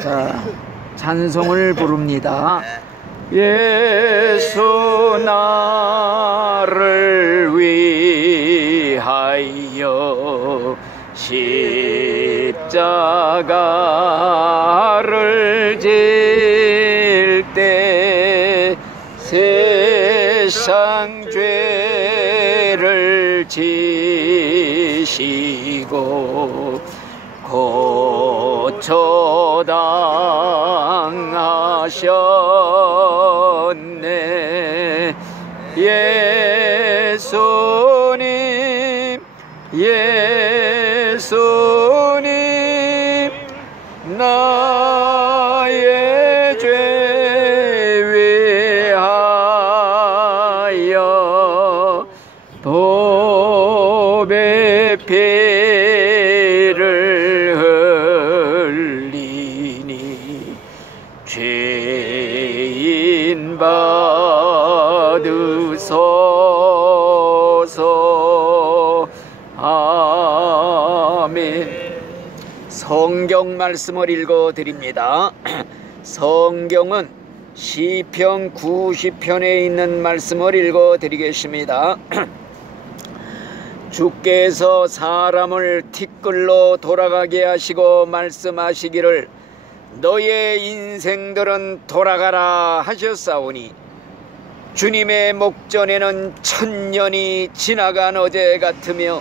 자, 찬송을 부릅니다. 예수 나를 위하여 십자가를 질 때 세상 죄를 지시고 고초당하셨네. 예수님 예수님 나의 죄 위하여 보배 피를 흘리니 죄인 받으소서. 아멘. 성경 말씀을 읽어 드립니다. 성경은 시편 90편에 있는 말씀을 읽어 드리겠습니다. 주께서 사람을 티끌로 돌아가게 하시고 말씀하시기를 너의 인생들은 돌아가라 하셨사오니 주님의 목전에는 천년이 지나간 어제 같으며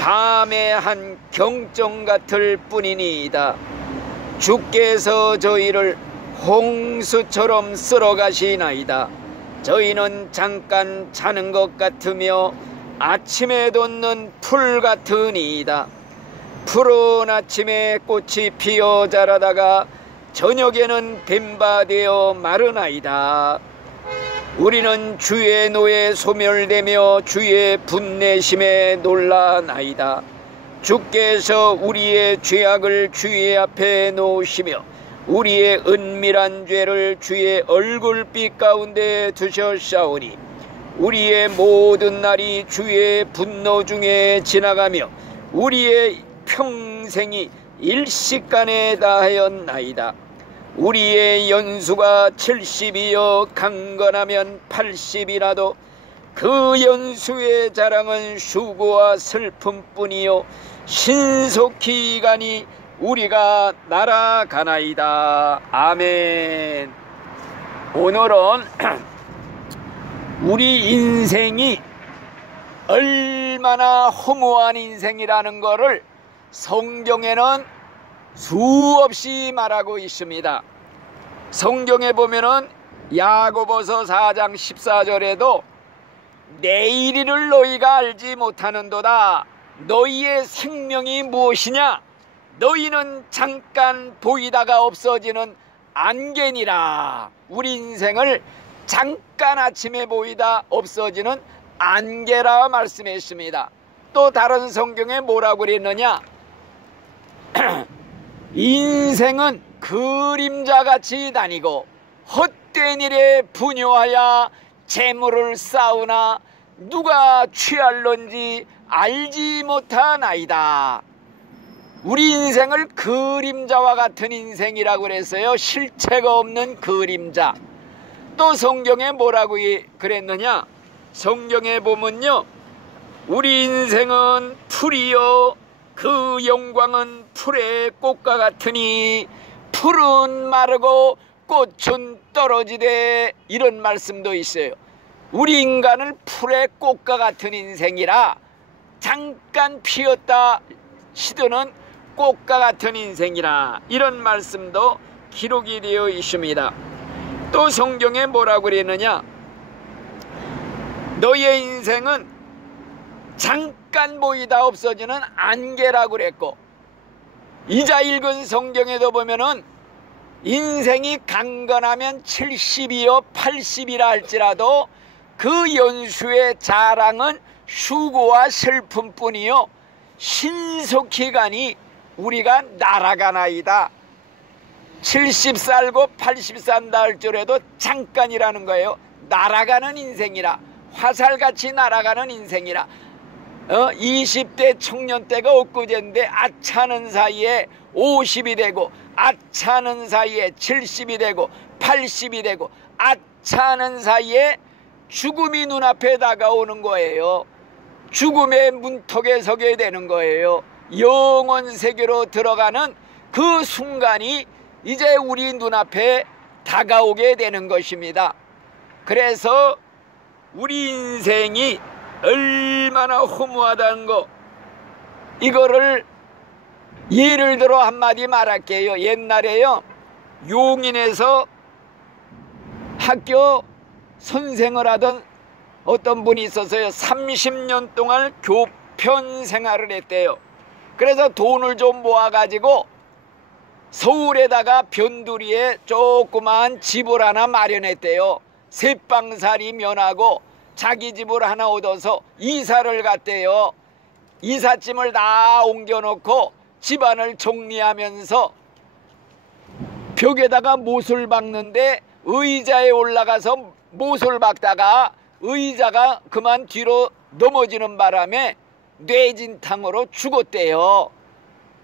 밤의 한 경정 같을 뿐이니이다. 주께서 저희를 홍수처럼 쓸어가시나이다. 저희는 잠깐 자는 것 같으며 아침에 돋는 풀 같으니이다. 푸른 아침에 꽃이 피어 자라다가 저녁에는 뱀바되어 마르나이다. 우리는 주의 노에 소멸되며 주의 분내심에 놀라나이다. 주께서 우리의 죄악을 주의 앞에 놓으시며 우리의 은밀한 죄를 주의 얼굴빛 가운데 두셨사오니 우리의 모든 날이 주의 분노 중에 지나가며 우리의 평생이 일시간에 다하였나이다. 우리의 연수가 70이요 강건하면 80이라도 그 연수의 자랑은 수고와 슬픔뿐이요 신속히 가니 우리가 날아가나이다. 아멘. 오늘은 우리 인생이 얼마나 허무한 인생이라는 것을 성경에는 수없이 말하고 있습니다. 성경에 보면은 야고보서 4장 14절에도 내일일을 너희가 알지 못하는도다. 너희의 생명이 무엇이냐? 너희는 잠깐 보이다가 없어지는 안개니라. 우리 인생을 잠깐 아침에 보이다 없어지는 안개라 말씀했습니다. 또 다른 성경에 뭐라고 그랬느냐? 인생은 그림자같이 다니고 헛된 일에 분요하여 재물을 쌓으나 누가 취할런지 알지 못하나이다. 우리 인생을 그림자와 같은 인생이라고 그랬어요. 실체가 없는 그림자. 또 성경에 뭐라고 그랬느냐? 성경에 보면요, 우리 인생은 풀이요 그 영광은 풀의 꽃과 같으니 풀은 마르고 꽃은 떨어지되, 이런 말씀도 있어요. 우리 인간은 풀의 꽃과 같은 인생이라 잠깐 피었다 시드는 꽃과 같은 인생이라, 이런 말씀도 기록이 되어 있습니다. 또 성경에 뭐라고 그랬느냐? 너의 인생은 잠깐 보이다 없어지는 안개라고 그랬고, 이자 읽은 성경에도 보면은 인생이 강건하면 70이요 80이라 할지라도 그 연수의 자랑은 수고와 슬픔뿐이요 신속히 가니 우리가 날아가나이다. 70 살고 80 산다 할지라도 잠깐이라는 거예요. 날아가는 인생이라, 화살같이 날아가는 인생이라. 20대 청년 때가 엊그제인데 아차는 사이에 50이 되고 아차하는 사이에 70이 되고 80이 되고 아차하는 사이에 죽음이 눈앞에 다가오는 거예요. 죽음의 문턱에 서게 되는 거예요. 영원 세계로 들어가는 그 순간이 이제 우리 눈앞에 다가오게 되는 것입니다. 그래서 우리 인생이 얼마나 허무하다는 거, 이거를 예를 들어 한마디 말할게요. 옛날에요, 용인에서 학교 선생을 하던 어떤 분이 있었어요. 30년 동안 교편 생활을 했대요. 그래서 돈을 좀 모아가지고 서울에다가 변두리에 조그만 집을 하나 마련했대요. 셋방살이 면하고 자기 집을 하나 얻어서 이사를 갔대요. 이삿짐을 다 옮겨놓고 집안을 정리하면서 벽에다가 못을 박는데 의자에 올라가서 못을 박다가 의자가 그만 뒤로 넘어지는 바람에 뇌진탕으로 죽었대요.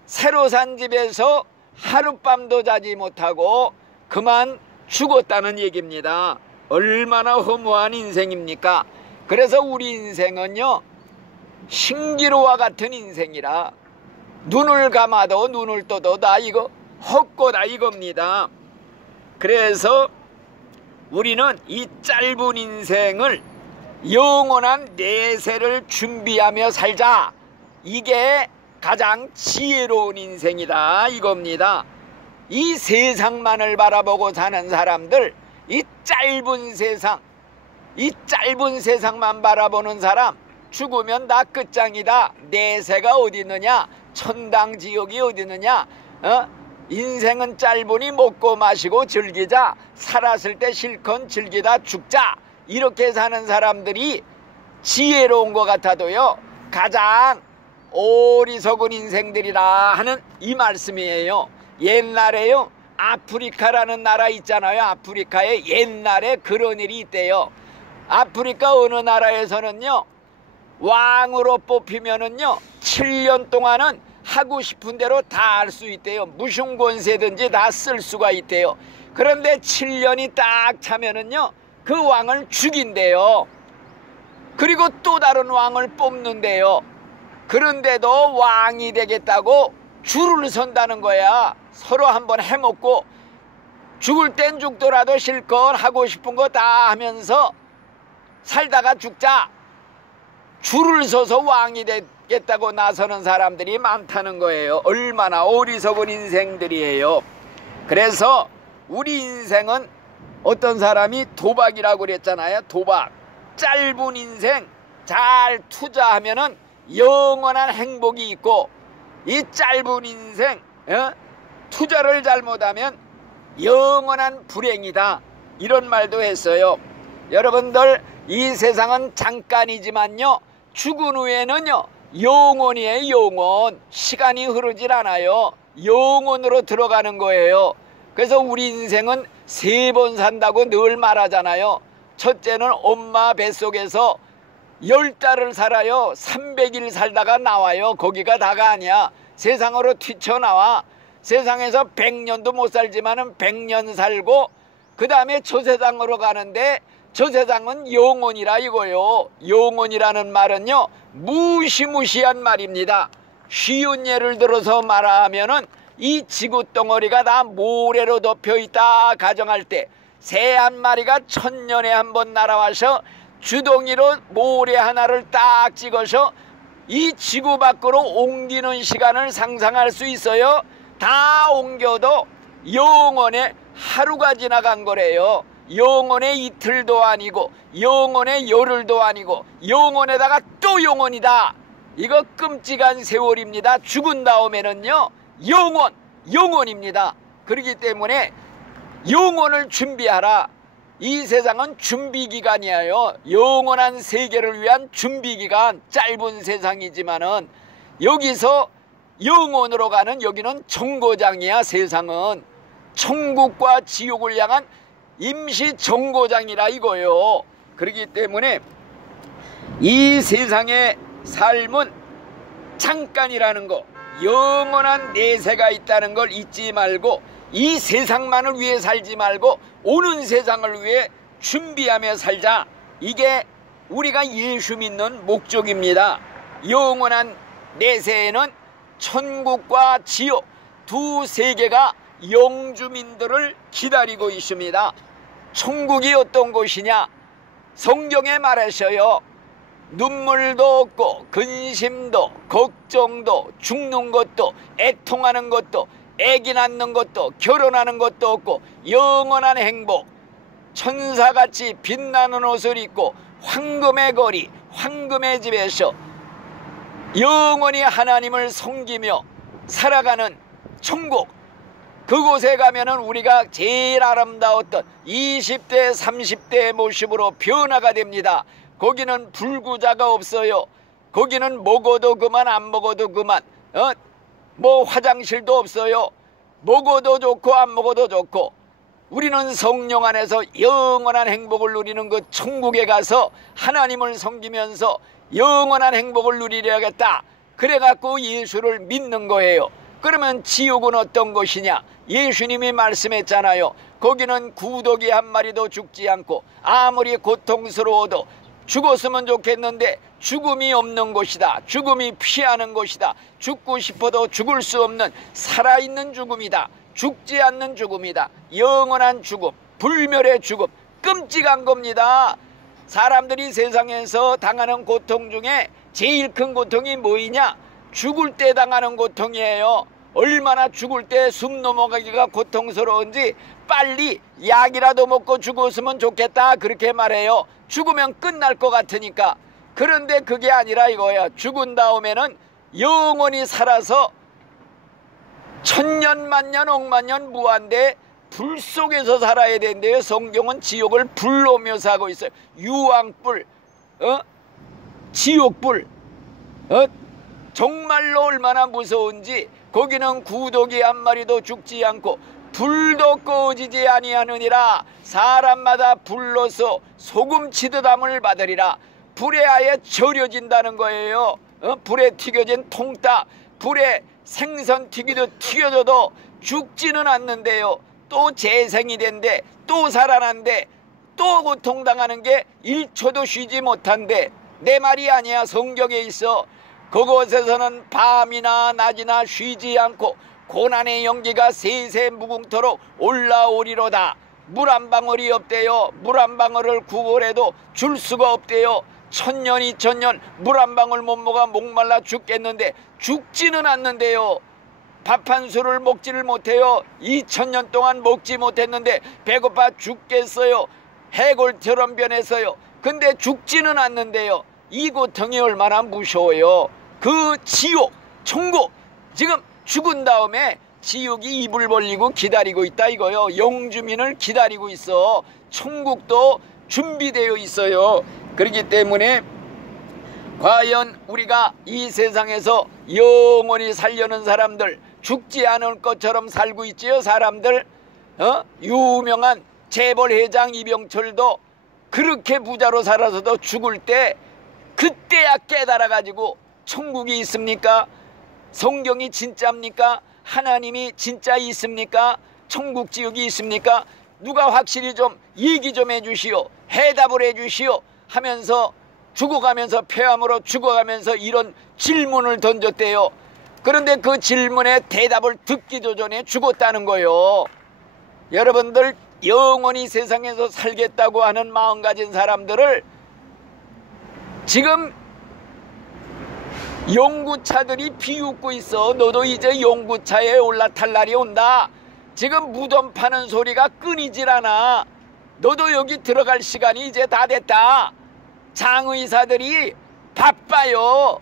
새로 산 집에서 하룻밤도 자지 못하고 그만 죽었다는 얘기입니다. 얼마나 허무한 인생입니까? 그래서 우리 인생은요, 신기루와 같은 인생이라 눈을 감아도 눈을 떠도 다 이거 헛거다 이겁니다. 그래서 우리는 이 짧은 인생을 영원한 내세를 준비하며 살자. 이게 가장 지혜로운 인생이다 이겁니다. 이 세상만을 바라보고 사는 사람들, 이 짧은 세상만 바라보는 사람, 죽으면 다 끝장이다. 내세가 어디 있느냐, 천당 지옥이 어디 있느냐, 인생은 짧으니 먹고 마시고 즐기자, 살았을 때 실컷 즐기다 죽자, 이렇게 사는 사람들이 지혜로운 것 같아도요, 가장 어리석은 인생들이라 하는 이 말씀이에요. 옛날에요, 아프리카라는 나라 있잖아요. 아프리카에 옛날에 그런 일이 있대요. 아프리카 어느 나라에서는요, 왕으로 뽑히면은요 7년 동안은 하고 싶은 대로 다 할 수 있대요. 무슨 권세든지 다 쓸 수가 있대요. 그런데 7년이 딱 차면은요 그 왕을 죽인대요. 그리고 또 다른 왕을 뽑는데요. 그런데도 왕이 되겠다고 줄을 선다는 거야. 서로 한번 해먹고 죽을 땐 죽더라도 실컷 하고 싶은 거 다 하면서 살다가 죽자. 줄을 서서 왕이 되겠다고 나서는 사람들이 많다는 거예요. 얼마나 어리석은 인생들이에요. 그래서 우리 인생은 어떤 사람이 도박이라고 그랬잖아요. 도박. 짧은 인생 잘 투자하면은 영원한 행복이 있고, 이 짧은 인생 투자를 잘못하면 영원한 불행이다, 이런 말도 했어요. 여러분들, 이 세상은 잠깐이지만요 죽은 후에는요 영원이에요. 영원. 시간이 흐르질 않아요. 영원으로 들어가는 거예요. 그래서 우리 인생은 3번 산다고 늘 말하잖아요. 첫째는 엄마 뱃속에서 10달을 살아요. 300일 살다가 나와요. 거기가 다가 아니야. 세상으로 튀쳐나와. 세상에서 100년도 못 살지만은 100년 살고 그 다음에 저 세상으로 가는데, 저 세상은 영원이라 이거요. 영원이라는 말은요 무시무시한 말입니다. 쉬운 예를 들어서 말하면은 이 지구 덩어리가 다 모래로 덮여 있다 가정할 때, 새 한 마리가 1000년에 한 번 날아와서 주둥이로 모래 하나를 딱 찍어서 이 지구 밖으로 옮기는 시간을 상상할 수 있어요? 다 옮겨도 영원의 하루가 지나간 거래요. 영원의 이틀도 아니고 영원의 열흘도 아니고 영원에다가 또 영원이다. 이거 끔찍한 세월입니다. 죽은 다음에는요 영원입니다. 그렇기 때문에 영원을 준비하라. 이 세상은 준비기간이에요. 영원한 세계를 위한 준비기간. 짧은 세상이지만은 여기서 영원으로 가는, 여기는 정거장이야. 세상은 천국과 지옥을 향한 임시 정거장이라 이거요. 그렇기 때문에 이 세상의 삶은 잠깐이라는 거, 영원한 내세가 있다는 걸 잊지 말고 이 세상만을 위해 살지 말고 오는 세상을 위해 준비하며 살자. 이게 우리가 예수 믿는 목적입니다. 영원한 내세에는 천국과 지옥 두 세계가 영주민들을 기다리고 있습니다. 천국이 어떤 곳이냐? 성경에 말하셔요. 눈물도 없고 근심도 걱정도 죽는 것도 애통하는 것도 애기 낳는 것도 결혼하는 것도 없고 영원한 행복, 천사같이 빛나는 옷을 입고 황금의 거리 황금의 집에서 영원히 하나님을 섬기며 살아가는 천국, 그곳에 가면은 우리가 제일 아름다웠던 20대 30대의 모습으로 변화가 됩니다. 거기는 불구자가 없어요. 거기는 먹어도 그만 안 먹어도 그만, 뭐 화장실도 없어요. 먹어도 좋고 안 먹어도 좋고 우리는 성령 안에서 영원한 행복을 누리는 그 천국에 가서 하나님을 섬기면서 영원한 행복을 누리려겠다. 그래갖고 예수를 믿는 거예요. 그러면 지옥은 어떤 것이냐? 예수님이 말씀했잖아요. 거기는 구더기 한 마리도 죽지 않고 아무리 고통스러워도 죽었으면 좋겠는데 죽음이 없는 곳이다. 죽음이 피하는 곳이다. 죽고 싶어도 죽을 수 없는 살아있는 죽음이다. 죽지 않는 죽음이다. 영원한 죽음, 불멸의 죽음, 끔찍한 겁니다. 사람들이 세상에서 당하는 고통 중에 제일 큰 고통이 뭐이냐? 죽을 때 당하는 고통이에요. 얼마나 죽을 때 숨 넘어가기가 고통스러운지 빨리 약이라도 먹고 죽었으면 좋겠다 그렇게 말해요. 죽으면 끝날 것 같으니까. 그런데 그게 아니라 이거야. 죽은 다음에는 영원히 살아서 천년 만년 억만년 무한대 불 속에서 살아야 된대요. 성경은 지옥을 불로 묘사하고 있어요. 유황불, 지옥불, 정말로 얼마나 무서운지. 거기는 구더기 한 마리도 죽지 않고 불도 꺼지지 아니하느니라. 사람마다 불로서 소금 치듯함을 받으리라. 불에 아예 절여진다는 거예요. 불에 튀겨진 통닭, 불에 생선 튀기듯 튀겨져도 죽지는 않는데요. 또 재생이 된대, 또 살아난대, 또 고통당하는 게 1초도 쉬지 못한대. 내 말이 아니야. 성경에 있어. 그곳에서는 밤이나 낮이나 쉬지 않고 고난의 연기가 세세 무궁토록 올라오리로다. 물 한 방울이 없대요. 물 한 방울을 구걸해도 줄 수가 없대요. 1000년 2000년 물 한 방울 못 먹어 목말라 죽겠는데 죽지는 않는데요. 밥 한 술을 먹지를 못해요. 2000년 동안 먹지 못했는데 배고파 죽겠어요. 해골처럼 변했어요. 근데 죽지는 않는데요. 이 고통이 얼마나 무서워요. 그 지옥, 천국, 지금 죽은 다음에 지옥이 입을 벌리고 기다리고 있다 이거요. 영주민을 기다리고 있어. 천국도 준비되어 있어요. 그렇기 때문에 과연 우리가 이 세상에서 영원히 살려는 사람들, 죽지 않을 것처럼 살고 있지요. 사람들, 유명한 재벌회장 이병철도 그렇게 부자로 살아서도 죽을 때 그때야 깨달아가지고 천국이 있습니까? 성경이 진짜입니까? 하나님이 진짜 있습니까? 천국 지옥이 있습니까? 누가 확실히 좀 얘기 좀 해주시오. 해답을 해주시오 하면서 죽어가면서 폐암으로 죽어가면서 이런 질문을 던졌대요. 그런데 그 질문에 대답을 듣기도 전에 죽었다는 거예요. 여러분들, 영원히 세상에서 살겠다고 하는 마음 가진 사람들을 지금 용구차들이 비웃고 있어. 너도 이제 용구차에 올라탈 날이 온다. 지금 무덤 파는 소리가 끊이질 않아. 너도 여기 들어갈 시간이 이제 다 됐다. 장의사들이 바빠요.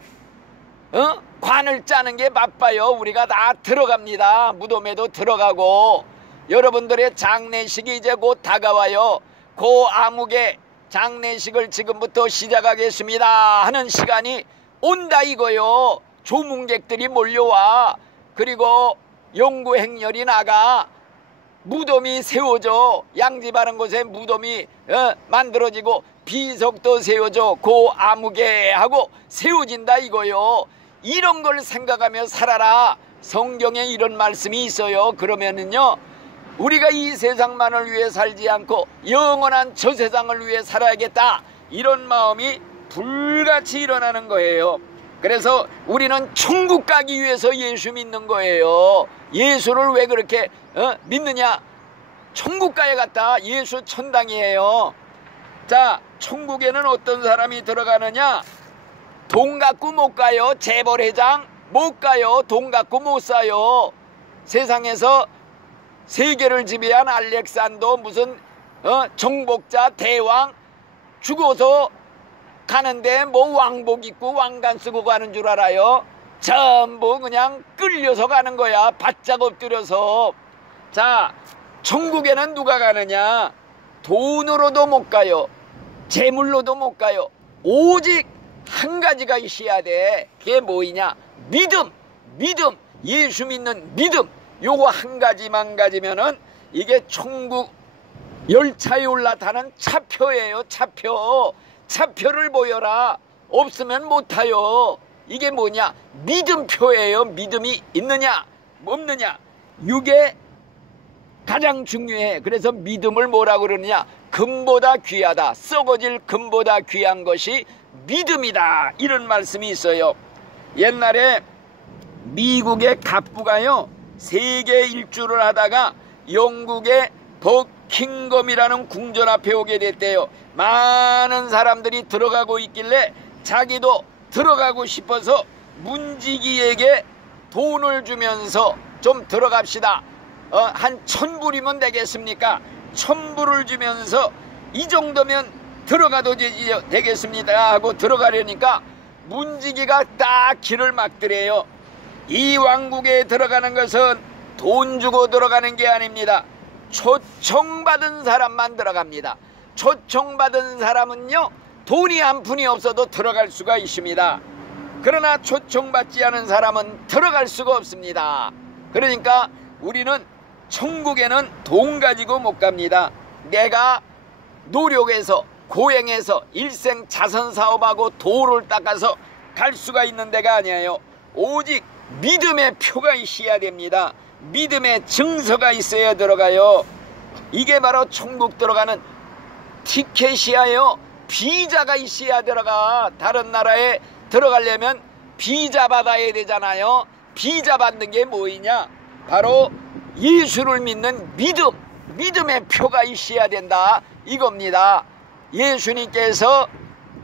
관을 짜는 게 바빠요. 우리가 다 들어갑니다. 무덤에도 들어가고. 여러분들의 장례식이 이제 곧 다가와요. 고 암흑의 장례식을 지금부터 시작하겠습니다 하는 시간이 온다 이거요. 조문객들이 몰려와. 그리고 영구행렬이 나가. 무덤이 세워져. 양지바른 곳에 무덤이 만들어지고 비석도 세워져. 고 암흑에 하고 세워진다 이거요. 이런 걸 생각하며 살아라. 성경에 이런 말씀이 있어요. 그러면은요, 우리가 이 세상만을 위해 살지 않고 영원한 저 세상을 위해 살아야겠다, 이런 마음이 불같이 일어나는 거예요. 그래서 우리는 천국 가기 위해서 예수 믿는 거예요. 예수를 왜 그렇게 믿느냐? 천국 가야겠다. 예수 천당이에요. 자, 천국에는 어떤 사람이 들어가느냐? 돈 갖고 못 가요. 재벌회장 못 가요. 돈 갖고 못 사요. 세상에서 세계를 지배한 알렉산더 무슨 정복자 대왕 죽어서 가는데 뭐 왕복 입고 왕관 쓰고 가는 줄 알아요? 전부 그냥 끌려서 가는 거야. 바짝 엎드려서. 자, 천국에는 누가 가느냐? 돈으로도 못 가요. 재물로도 못 가요. 오직 한 가지가 있어야 돼. 그게 뭐이냐? 믿음. 예수 믿는 믿음. 요거 한 가지만 가지면은 이게 천국 열차에 올라타는 차표예요. 차표를 보여라. 없으면 못 타요. 이게 뭐냐? 믿음표예요. 믿음이 있느냐 없느냐, 이게 가장 중요해. 그래서 믿음을 뭐라고 그러느냐? 금보다 귀하다. 썩어질 금보다 귀한 것이 믿음이다. 이런 말씀이 있어요. 옛날에 미국의 갑부가요, 세계 일주를 하다가 영국의 버킹엄이라는 궁전 앞에 오게 됐대요. 많은 사람들이 들어가고 있길래 자기도 들어가고 싶어서 문지기에게 돈을 주면서 좀 들어갑시다. 한 1000불이면 되겠습니까? 1000불을 주면서 이 정도면 들어가도 되겠습니다 하고 들어가려니까 문지기가 딱 길을 막더래요. 이 왕국에 들어가는 것은 돈 주고 들어가는 게 아닙니다. 초청받은 사람만 들어갑니다. 초청받은 사람은요, 돈이 한 푼이 없어도 들어갈 수가 있습니다. 그러나 초청받지 않은 사람은 들어갈 수가 없습니다. 그러니까 우리는 천국에는 돈 가지고 못 갑니다. 내가 노력해서 고행해서 일생 자선사업하고 도를 닦아서 갈 수가 있는 데가 아니에요. 오직 믿음의 표가 있어야 됩니다. 믿음의 증서가 있어야 들어가요. 이게 바로 천국 들어가는 티켓이에요. 비자가 있어야 들어가. 다른 나라에 들어가려면 비자 받아야 되잖아요. 비자 받는 게 뭐이냐? 바로 예수를 믿는 믿음의 표가 있어야 된다, 이겁니다. 예수님께서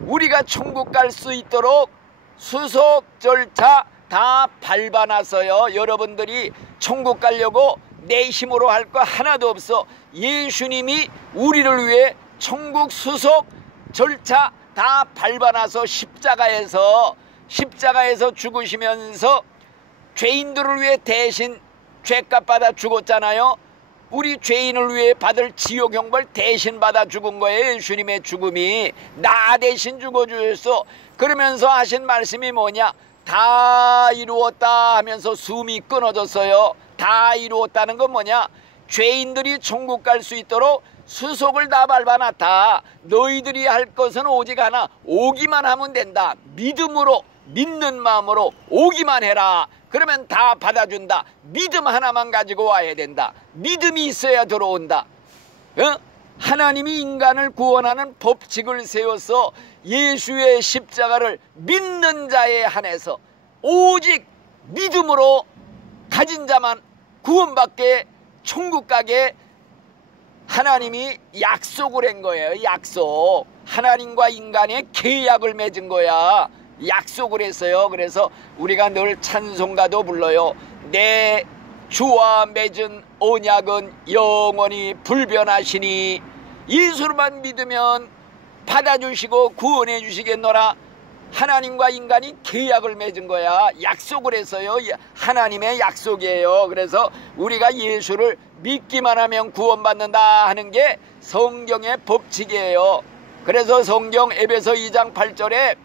우리가 천국 갈 수 있도록 수속 절차 다 밟아놨어요. 여러분들이 천국 가려고 내 힘으로 할 거 하나도 없어. 예수님이 우리를 위해 천국 수속 절차 다 밟아놔서 십자가에서 죽으시면서 죄인들을 위해 대신 죄값 받아 죽었잖아요. 우리 죄인을 위해 받을 지옥 형벌 대신 받아 죽은 거예요. 예수님의 죽음이 나 대신 죽어주셨어. 그러면서 하신 말씀이 뭐냐? 다 이루었다 하면서 숨이 끊어졌어요. 다 이루었다는 건 뭐냐? 죄인들이 천국 갈 수 있도록 수속을 다 밟아놨다. 너희들이 할 것은 오직 하나, 오기만 하면 된다. 믿음으로, 믿는 마음으로 오기만 해라. 그러면 다 받아준다. 믿음 하나만 가지고 와야 된다. 믿음이 있어야 들어온다. 하나님이 인간을 구원하는 법칙을 세워서 예수의 십자가를 믿는 자에 한해서 오직 믿음으로 가진 자만 구원받게, 천국 가게 하나님이 약속을 한 거예요. 약속. 하나님과 인간의 계약을 맺은 거야. 약속을 했어요. 그래서 우리가 늘 찬송가도 불러요. 내 주와 맺은 언약은 영원히 불변하시니 예수만 믿으면 받아주시고 구원해 주시겠노라. 하나님과 인간이 계약을 맺은 거야. 약속을 했어요. 하나님의 약속이에요. 그래서 우리가 예수를 믿기만 하면 구원받는다 하는 게 성경의 법칙이에요. 그래서 성경 에베소 2장 8절에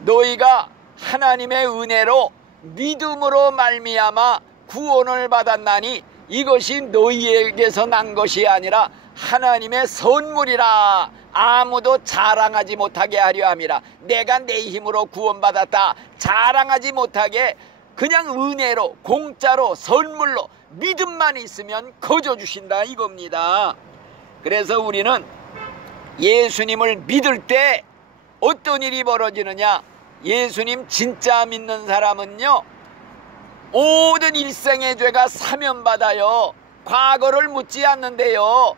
너희가 하나님의 은혜로 믿음으로 말미암아 구원을 받았나니 이것이 너희에게서 난 것이 아니라 하나님의 선물이라. 아무도 자랑하지 못하게 하려 함이라. 내가 내 힘으로 구원받았다 자랑하지 못하게 그냥 은혜로 공짜로 선물로 믿음만 있으면 거저 주신다 이겁니다. 그래서 우리는 예수님을 믿을 때 어떤 일이 벌어지느냐, 예수님 진짜 믿는 사람은요 모든 일생의 죄가 사면받아요. 과거를 묻지 않는데요.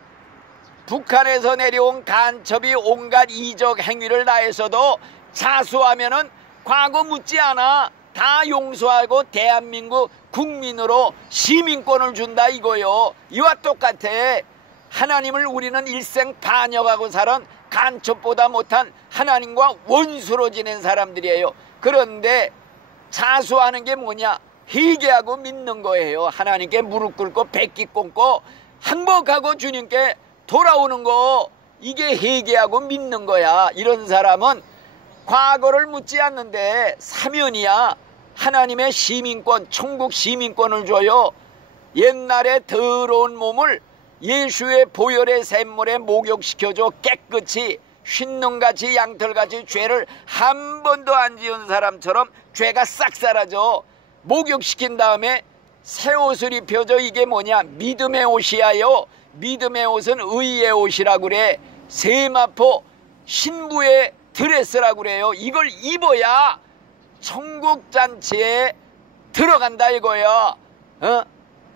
북한에서 내려온 간첩이 온갖 이적 행위를 다해서도 자수하면은 과거 묻지 않아. 다 용서하고 대한민국 국민으로 시민권을 준다 이거요. 이와 똑같아. 하나님을 우리는 일생 반역하고 살은 간첩보다 못한 하나님과 원수로 지낸 사람들이에요. 그런데 자수하는 게 뭐냐? 회개하고 믿는 거예요. 하나님께 무릎 꿇고 백기 꽂고 항복하고 주님께 돌아오는 거, 이게 회개하고 믿는 거야. 이런 사람은 과거를 묻지 않는데 사면이야. 하나님의 시민권, 천국 시민권을 줘요. 옛날에 더러운 몸을 예수의 보혈의 샘물에 목욕시켜줘 깨끗이 흰눈같이 양털같이 죄를 한 번도 안 지은 사람처럼 죄가 싹 사라져. 목욕시킨 다음에 새 옷을 입혀줘. 이게 뭐냐? 믿음의 옷이야요. 믿음의 옷은 의의 옷이라고 그래. 세마포 신부의 드레스라고 그래요. 이걸 입어야 천국 잔치에 들어간다 이거야.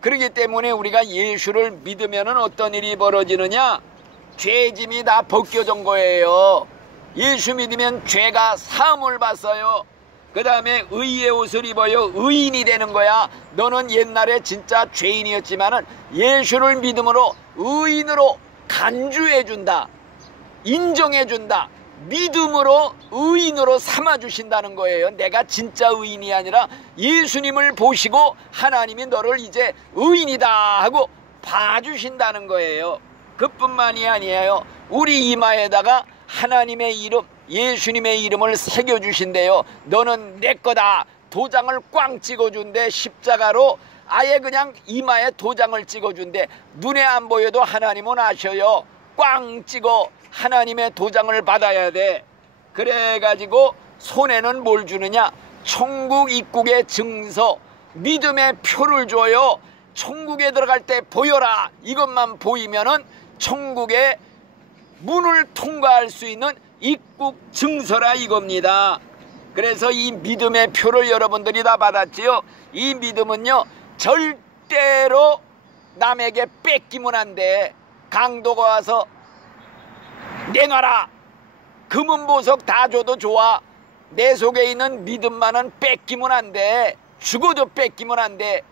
그렇기 때문에 우리가 예수를 믿으면 어떤 일이 벌어지느냐? 죄짐이 다 벗겨진 거예요. 예수 믿으면 죄가 사함을 받아요. 그 다음에 의의 옷을 입어요. 의인이 되는 거야. 너는 옛날에 진짜 죄인이었지만은 예수를 믿음으로 의인으로 간주해준다. 인정해준다. 믿음으로 의인으로 삼아주신다는 거예요. 내가 진짜 의인이 아니라 예수님을 보시고 하나님이 너를 이제 의인이다 하고 봐주신다는 거예요. 그뿐만이 아니에요. 우리 이마에다가 하나님의 이름, 예수님의 이름을 새겨주신대요. 너는 내 거다. 도장을 꽝 찍어준대. 십자가로 아예 그냥 이마에 도장을 찍어준대. 눈에 안 보여도 하나님은 아셔요. 꽝 찍어 하나님의 도장을 받아야 돼. 그래가지고 손에는 뭘 주느냐? 천국 입국의 증서, 믿음의 표를 줘요. 천국에 들어갈 때 보여라. 이것만 보이면은 천국의 문을 통과할 수 있는 입국 증서라 이겁니다. 그래서 이 믿음의 표를 여러분들이 다 받았지요. 이 믿음은요 절대로 남에게 뺏기면 안 돼. 강도가 와서 내놔라. 금은 보석 다 줘도 좋아. 내 속에 있는 믿음만은 뺏기면 안 돼. 죽어도 뺏기면 안 돼.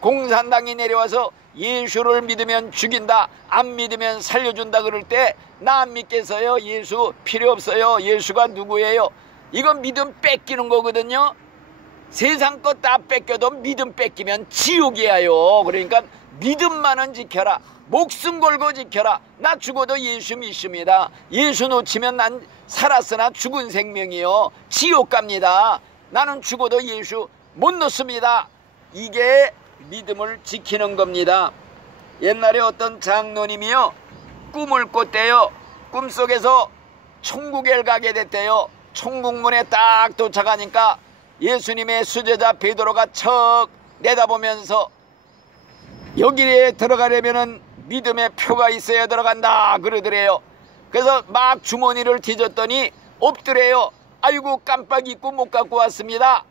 공산당이 내려와서 예수를 믿으면 죽인다, 안 믿으면 살려준다 그럴 때 나 안 믿겠어요. 예수 필요 없어요. 예수가 누구예요? 이건 믿음 뺏기는 거거든요. 세상 것 다 뺏겨도 믿음 뺏기면 지옥이에요. 그러니까 믿음만은 지켜라. 목숨 걸고 지켜라. 나 죽어도 예수 믿습니다. 예수 놓치면 난 살았으나 죽은 생명이요. 지옥 갑니다. 나는 죽어도 예수 못 놓습니다. 이게 믿음을 지키는 겁니다. 옛날에 어떤 장로님이요 꿈을 꿨대요. 꿈속에서 천국에 가게 됐대요. 천국문에 딱 도착하니까 예수님의 수제자 베드로가 척 내다보면서 여기에 들어가려면은 믿음의 표가 있어야 들어간다 그러더래요. 그래서 막 주머니를 뒤졌더니 없더래요. 아이고 깜빡 잊고 못 갖고 왔습니다.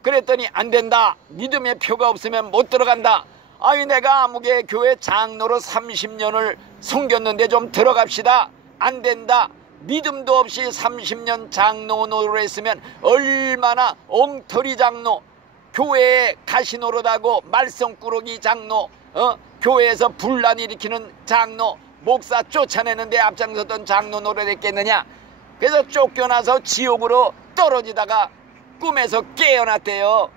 그랬더니 안 된다. 믿음의 표가 없으면 못 들어간다. 아니 내가 아무개 교회 장로로 30년을 섬겼는데 좀 들어갑시다. 안 된다. 믿음도 없이 30년 장로 노릇했으면 얼마나 엉터리 장로, 교회에 가시노릇하고 말썽꾸러기 장로, 교회에서 분란 일으키는 장로, 목사 쫓아내는데 앞장섰던 장로 노릇했겠느냐. 그래서 쫓겨나서 지옥으로 떨어지다가 꿈에서 깨어났대요.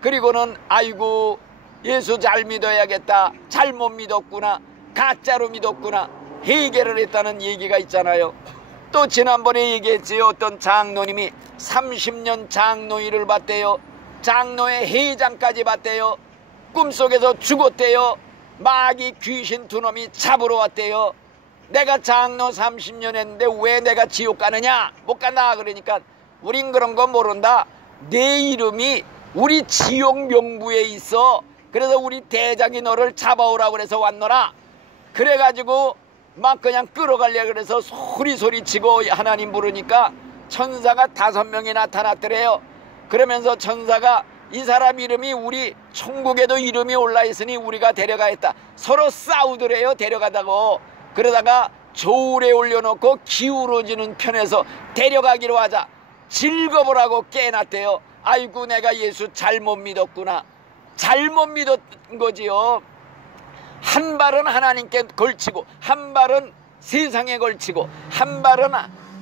그리고는 아이고 예수 잘 믿어야겠다. 잘못 믿었구나. 가짜로 믿었구나. 회개를 했다는 얘기가 있잖아요. 또 지난번에 얘기했지요. 어떤 장로님이 30년 장로일을 받대요. 장로의 회장까지 받대요. 꿈속에서 죽었대요. 마귀 귀신 두 놈이 잡으러 왔대요. 내가 장로 30년 했는데 왜 내가 지옥 가느냐? 못 간다. 그러니까 우린 그런 거 모른다. 내 이름이 우리 지옥 명부에 있어. 그래서 우리 대장이 너를 잡아오라고 그래서 왔노라. 그래가지고 막 그냥 끌어가려고 그래서 소리치고 하나님 부르니까 천사가 5명이 나타났더래요. 그러면서 천사가 이 사람 이름이 우리 천국에도 이름이 올라 있으니 우리가 데려가겠다. 서로 싸우더래요. 데려가다고. 그러다가 저울에 올려놓고 기울어지는 편에서 데려가기로 하자. 즐거워라고 깨놨대요. 아이고 내가 예수 잘못 믿었구나. 잘못 믿었던 거지요. 한 발은 하나님께 걸치고 한 발은 세상에 걸치고 한 발은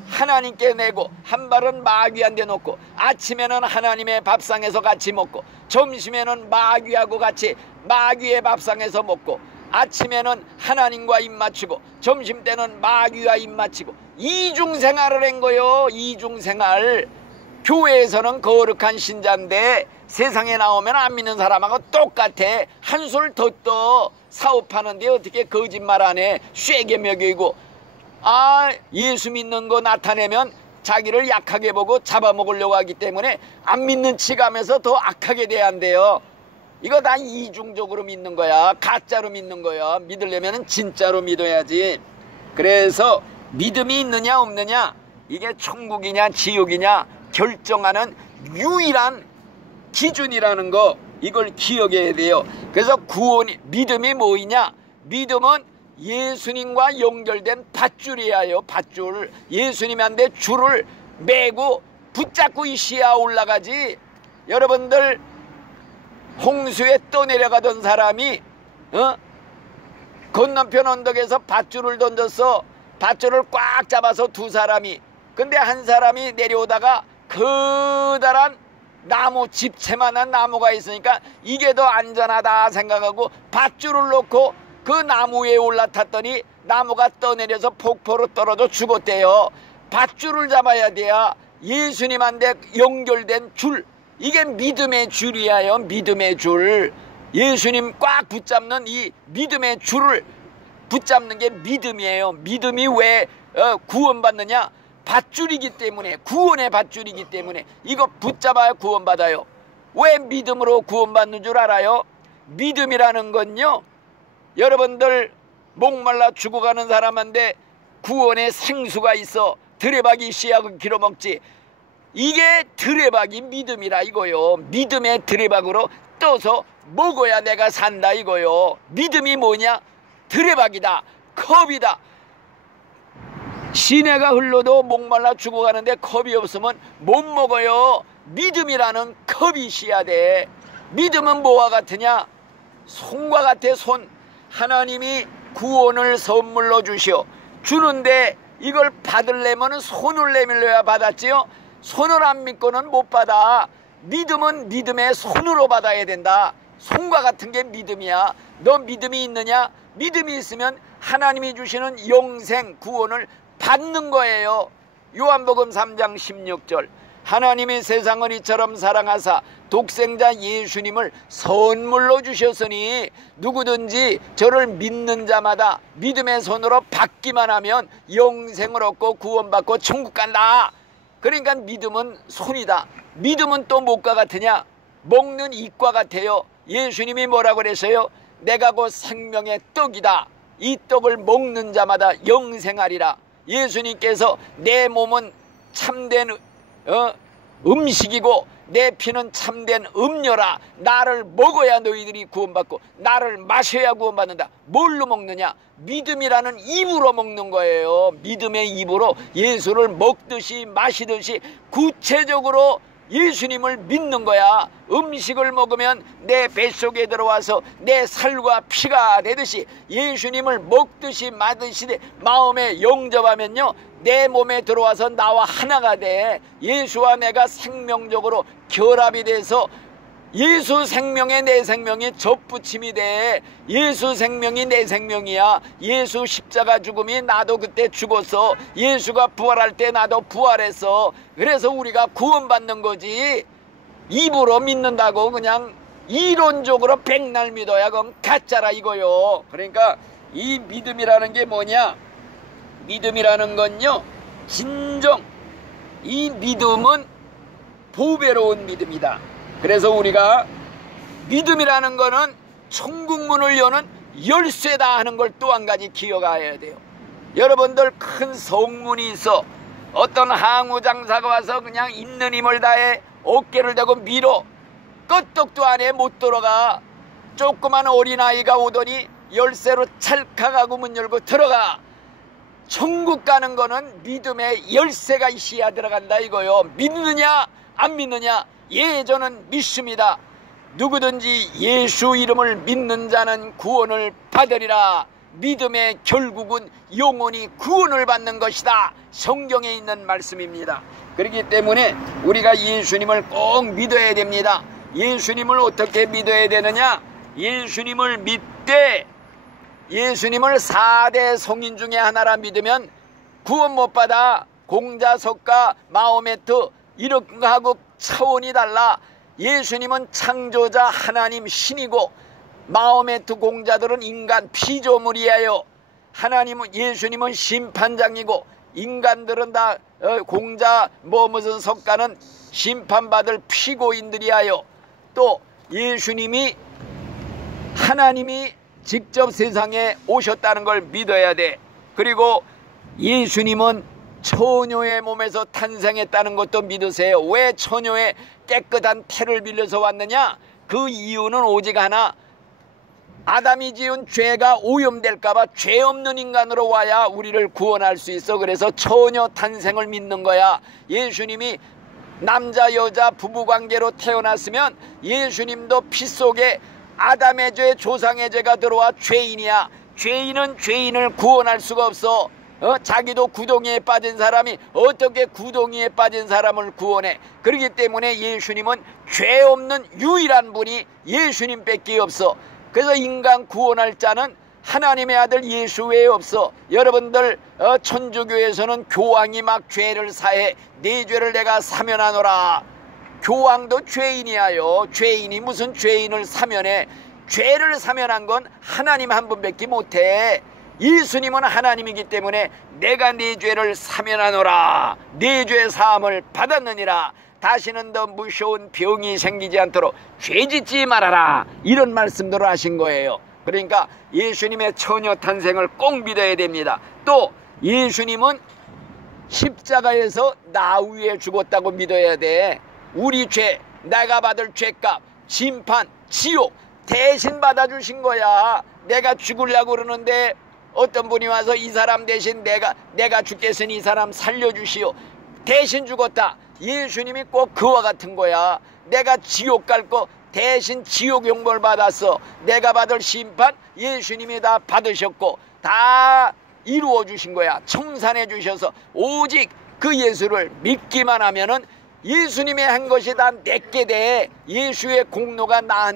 하나님께 내고 한 발은 마귀한테 놓고 아침에는 하나님의 밥상에서 같이 먹고 점심에는 마귀하고 같이 마귀의 밥상에서 먹고 아침에는 하나님과 입맞추고 점심때는 마귀와 입맞추고 이중생활을 한 거요. 이중생활. 교회에서는 거룩한 신자인데 세상에 나오면 안 믿는 사람하고 똑같아. 한술 더 떠. 사업하는데 어떻게 거짓말 안 해. 쇠게 먹이고 예수 믿는 거 나타내면 자기를 약하게 보고 잡아먹으려고 하기 때문에 안 믿는 척하면서 더 악하게 대한대요. 이거 다 이중적으로 믿는 거야. 가짜로 믿는 거야. 믿으려면 진짜로 믿어야지. 그래서 믿음이 있느냐 없느냐 이게 천국이냐 지옥이냐 결정하는 유일한 기준이라는 거 이걸 기억해야 돼요. 그래서 구원이 믿음이 뭐이냐? 믿음은 예수님과 연결된 밧줄이에요. 밧줄. 예수님한테 줄을 매고 붙잡고 있어야 올라가지. 여러분들 홍수에 떠내려가던 사람이 건너편 언덕에서 밧줄을 던졌어. 밧줄을 꽉 잡아서 두 사람이. 근데 한 사람이 내려오다가 커다란 나무 집채만한 나무가 있으니까 이게 더 안전하다 생각하고 밧줄을 놓고 그 나무 위에 올라탔더니 나무가 떠내려서 폭포로 떨어져 죽었대요. 밧줄을 잡아야 돼야 예수님한테 연결된 줄. 이게 믿음의 줄이에요. 믿음의 줄. 예수님 꽉 붙잡는 이 믿음의 줄을 붙잡는 게 믿음이에요. 믿음이 왜 구원받느냐? 밧줄이기 때문에. 구원의 밧줄이기 때문에 이거 붙잡아야 구원받아요. 왜 믿음으로 구원받는 줄 알아요? 믿음이라는 건요, 여러분들 목말라 죽어가는 사람한테 구원의 생수가 있어. 드레박이 씨하고 길어먹지. 이게 드레박이 믿음이라 이거요. 믿음의 드레박으로 떠서 먹어야 내가 산다 이거요. 믿음이 뭐냐? 드레박이다. 컵이다. 시내가 흘러도 목말라 죽어가는데 컵이 없으면 못 먹어요. 믿음이라는 컵이 있어야 돼. 믿음은 뭐와 같으냐? 손과 같아. 손. 하나님이 구원을 선물로 주시오. 주는데 이걸 받으려면 손을 내밀어야 받았지요. 손을 안 믿고는 못 받아. 믿음은 믿음의 손으로 받아야 된다. 손과 같은 게 믿음이야. 너 믿음이 있느냐? 믿음이 있으면 하나님이 주시는 영생 구원을 받는 거예요. 요한복음 3장 16절. 하나님이 세상을 이처럼 사랑하사 독생자 예수님을 선물로 주셨으니 누구든지 저를 믿는 자마다 믿음의 손으로 받기만 하면 영생을 얻고 구원받고 천국 간다. 그러니까 믿음은 손이다. 믿음은 또 무엇과 같으냐? 먹는 입과 같아요. 예수님이 뭐라고 그랬어요? 내가 곧 생명의 떡이다. 이 떡을 먹는 자마다 영생하리라. 예수님께서 내 몸은 참된 음식이고 내 피는 참된 음료라. 나를 먹어야 너희들이 구원받고 나를 마셔야 구원받는다. 뭘로 먹느냐? 믿음이라는 입으로 먹는 거예요. 믿음의 입으로 예수를 먹듯이 마시듯이 구체적으로 예수님을 믿는 거야. 음식을 먹으면 내 뱃속에 들어와서 내 살과 피가 되듯이 예수님을 먹듯이 마듯이 마음에 영접하면요, 내 몸에 들어와서 나와 하나가 돼. 예수와 내가 생명적으로 결합이 돼서 예수 생명에 내 생명이 접붙임이 돼. 예수 생명이 내 생명이야. 예수 십자가 죽음이 나도 그때 죽었어. 예수가 부활할 때 나도 부활했어. 그래서 우리가 구원받는 거지. 입으로 믿는다고 그냥 이론적으로 백날 믿어야 그건 가짜라 이거요. 그러니까 이 믿음이라는 게 뭐냐? 믿음이라는 건요, 진정 이 믿음은 보배로운 믿음이다. 그래서 우리가 믿음이라는 거는 천국문을 여는 열쇠다 하는 걸 또 한 가지 기억해야 돼요. 여러분들 큰 성문이 있어 어떤 항우장사가 와서 그냥 있는 힘을 다해 어깨를 대고 밀어 끄떡도 안에 못 들어가. 조그만 어린아이가 오더니 열쇠로 찰칵하고 문 열고 들어가. 천국 가는 거는 믿음의 열쇠가 있어야 들어간다 이거요. 믿느냐 안 믿느냐? 예, 저는 믿습니다. 누구든지 예수 이름을 믿는 자는 구원을 받으리라. 믿음의 결국은 영원히 구원을 받는 것이다. 성경에 있는 말씀입니다. 그렇기 때문에 우리가 예수님을 꼭 믿어야 됩니다. 예수님을 어떻게 믿어야 되느냐? 예수님을 믿되 예수님을 4대 성인 중에 하나라 믿으면 구원 못 받아. 공자, 석가, 마호메트 이런 거하고 차원이 달라. 예수님은 창조자 하나님 신이고 마호메트 공자들은 인간 피조물이에요. 하나님은 예수님은 심판장이고 인간들은 다 공자 무슨 석가는 심판받을 피고인들이에요. 또 예수님이 하나님이 직접 세상에 오셨다는 걸 믿어야 돼. 그리고 예수님은 처녀의 몸에서 탄생했다는 것도 믿으세요. 왜 처녀의 깨끗한 태를 빌려서 왔느냐? 그 이유는 오직 하나, 아담이 지은 죄가 오염될까봐 죄 없는 인간으로 와야 우리를 구원할 수 있어. 그래서 처녀 탄생을 믿는 거야. 예수님이 남자 여자 부부관계로 태어났으면 예수님도 피 속에 아담의 죄 조상의 죄가 들어와 죄인이야. 죄인은 죄인을 구원할 수가 없어. 자기도 구덩이에 빠진 사람이 어떻게 구덩이에 빠진 사람을 구원해? 그렇기 때문에 예수님은 죄 없는 유일한 분이 예수님밖에 없어. 그래서 인간 구원할 자는 하나님의 아들 예수 외에 없어. 여러분들 천주교에서는 교황이 막 죄를 사해 네 죄를 내가 사면하노라. 교황도 죄인이야요. 죄인이 무슨 죄인을 사면해? 죄를 사면한 건 하나님 한 분밖에 못해. 예수님은 하나님이기 때문에 내가 네 죄를 사면하노라. 네 죄 사함을 받았느니라. 다시는 더 무서운 병이 생기지 않도록 죄짓지 말아라. 이런 말씀들을 하신 거예요. 그러니까 예수님의 처녀 탄생을 꼭 믿어야 됩니다. 또 예수님은 십자가에서 나 위에 죽었다고 믿어야 돼. 우리 죄, 내가 받을 죄값, 심판, 지옥 대신 받아주신 거야. 내가 죽으려고 그러는데 어떤 분이 와서 이 사람 대신 내가 죽겠으니 이 사람 살려주시오. 대신 죽었다. 예수님이 꼭 그와 같은 거야. 내가 지옥 갈 거 대신 지옥 용벌 받았어. 내가 받을 심판 예수님이 다 받으셨고 다 이루어 주신 거야. 청산해 주셔서 오직 그 예수를 믿기만 하면은 예수님이 한 것이 다 내게 돼. 예수의 공로가 나한테